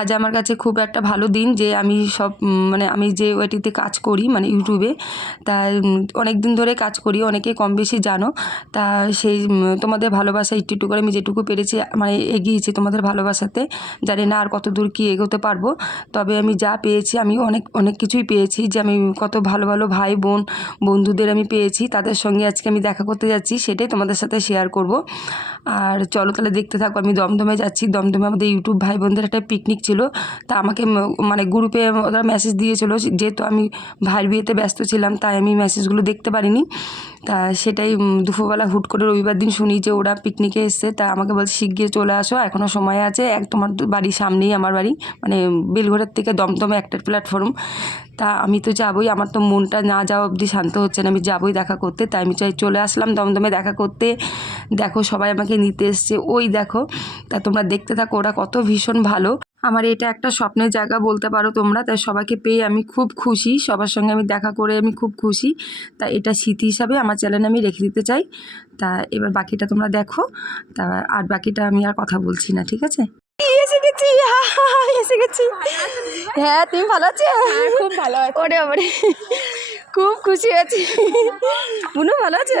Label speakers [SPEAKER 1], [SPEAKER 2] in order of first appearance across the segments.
[SPEAKER 1] আজ আমার কাছে খুব একটা ভালো দিন যে আমি সব মানে আমি যে ওয়েটিতে কাজ করি মানে ইউটিউবে, তা অনেক দিন ধরে কাজ করি, অনেকে কম বেশি জানো, তা সেই তোমাদের ভালোবাসা একটু একটু করে আমি যেটুকু পেরেছি মানে এগিয়েছি তোমাদের ভালোবাসাতে, জানি না আর কত দূর কী এগোতে পারব, তবে আমি যা পেয়েছি, আমি অনেক অনেক কিছুই পেয়েছি, যে আমি কত ভালো ভালো ভাই, বোন, বন্ধুদের আমি পেয়েছি, তাদের সঙ্গে আজকে আমি দেখা করতে যাচ্ছি, সেটাই তোমাদের সাথে শেয়ার করব। আর চলো তাহলে দেখতে থাকো, আমি দমদমে যাচ্ছি, দমদমে আমাদের ইউটিউব ভাই বোনদের একটা পিকনিক ছিল। তা আমাকে মানে গ্রুপে ওরা মেসেজ দিয়েছিল যেহেতু আমি ভাইয়ের বিয়েতে ব্যস্ত ছিলাম, তাই আমি মেসেজগুলো দেখতে পারিনি। তা সেটাই দুপুরবেলা হুট করে রবিবার দিন শুনি যে ওরা পিকনিকে এসছে। তা আমাকে বলছে শিগগির চলে আসো এখনও সময় আছে। এক, তোমার বাড়ির সামনেই আমার বাড়ি। মানে বেলঘরের থেকে দমদমে একটা প্ল্যাটফর্ম তা আমি তো যাবোই, আমার তো মনটা না যাওয়া অবধি শান্ত হচ্ছে না। আমি যাবোই দেখা করতে। তাই আমি চাই চলে আসলাম দমদমে দেখা করতে। দেখো, সবাই আমাকে নিতে এসছে। ওই দেখো, তা তোমরা দেখতে থাকো, ওরা কত ভীষণ ভালো। আমার এটা একটা স্বপ্নের জায়গা বলতে পারো তোমরা তাই সবাইকে পেয়ে আমি খুব খুশি। সবার সঙ্গে আমি দেখা করে আমি খুব খুশি। তা এটা স্মৃতি হিসাবে আমার চ্যানেলে আমি রেখে দিতে চাই। তা এবার বাকিটা তোমরা দেখো। তা আর বাকিটা আমি আর কথা বলছি না ঠিক আছে? এসে গেছি এসে গেছি। হ্যাঁ তুমি ভালো আছো?
[SPEAKER 2] খুব ভালো আছে।
[SPEAKER 1] ওরে বাবারে খুব খুশি আছি। বুনু ভালো আছে?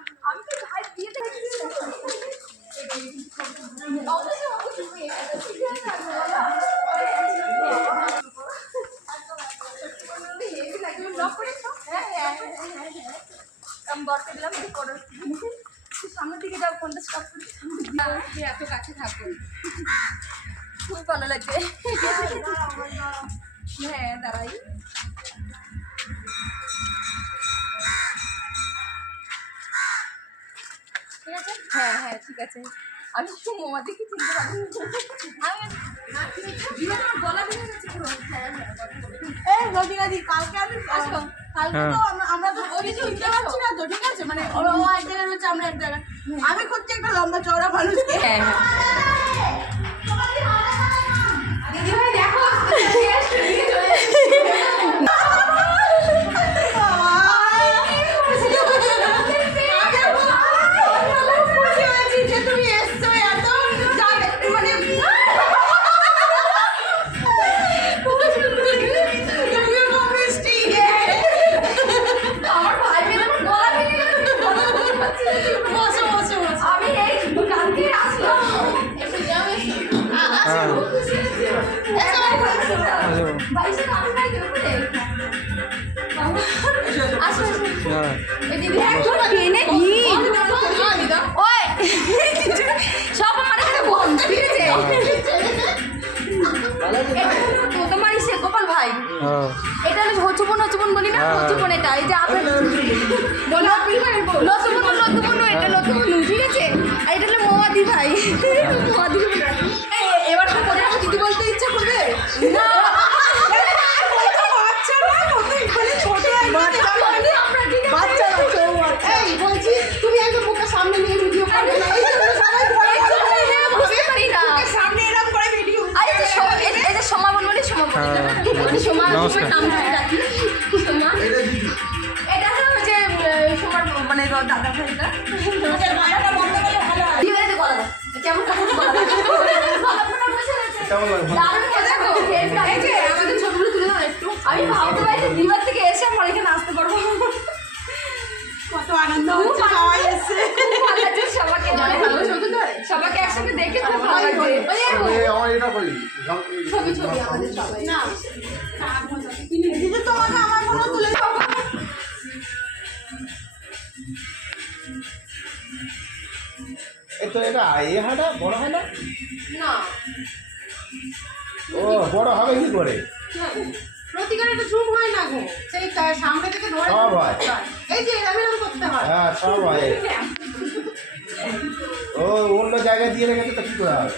[SPEAKER 1] সামনের দিকে যাও স্টপ এত কাছে খুব ভালো লাগছে হ্যাঁ দাঁড়াই ঠিক আছে হ্যাঁ হ্যাঁ ঠিক আছে। আমি শুধু মোমা দেখে চিনতে পারি আমি গলা ভেঙে গেছে
[SPEAKER 2] কালকে আমি আমি করছি একটা লম্বা চওড়া মানুষকে।
[SPEAKER 1] সব আমার এখানে বল ঠিক আছে তো তোমার সে গোপাল ভাই এটা হচ্ছে হচুপন হচুপন বলি না হচুপন এটা এই যে আপনার লতুপন লতুপন এটা লতুপন ঠিক আছে আর এটা হলো মোয়াদি ভাই।
[SPEAKER 2] দিদি বলতে ইচ্ছা করবে?
[SPEAKER 1] না
[SPEAKER 2] এই
[SPEAKER 1] যে আমাদের ছবিগুলো তুলে দাও একটু। আমি ভাবতে পারি বিবার থেকে এসে আমার এখানে আসতে পারব।
[SPEAKER 2] কত আনন্দ হচ্ছে সবাই এসছে
[SPEAKER 1] খুব ভালো সবাইকে সবাইকে একসাথে দেখে খুব ভালো লাগছে।
[SPEAKER 3] আমার এটা করি
[SPEAKER 1] ছবি ছবি আমাদের সবাই।
[SPEAKER 2] না তোমাকে আমার ফটো তুলে
[SPEAKER 3] তো এটা এ হাটা বড় হয় না ও বড় হবে কি করে?
[SPEAKER 2] প্রতিকার একটা জুম হয় না গো। সেই সামনে থেকে ধরে
[SPEAKER 3] সব হয়।
[SPEAKER 2] এই যে এরকম এরকম করতে হয়।
[SPEAKER 3] হ্যাঁ সব হয়। ও অন্য জায়গায় দিয়ে রেখেছে তো কি করে হবে?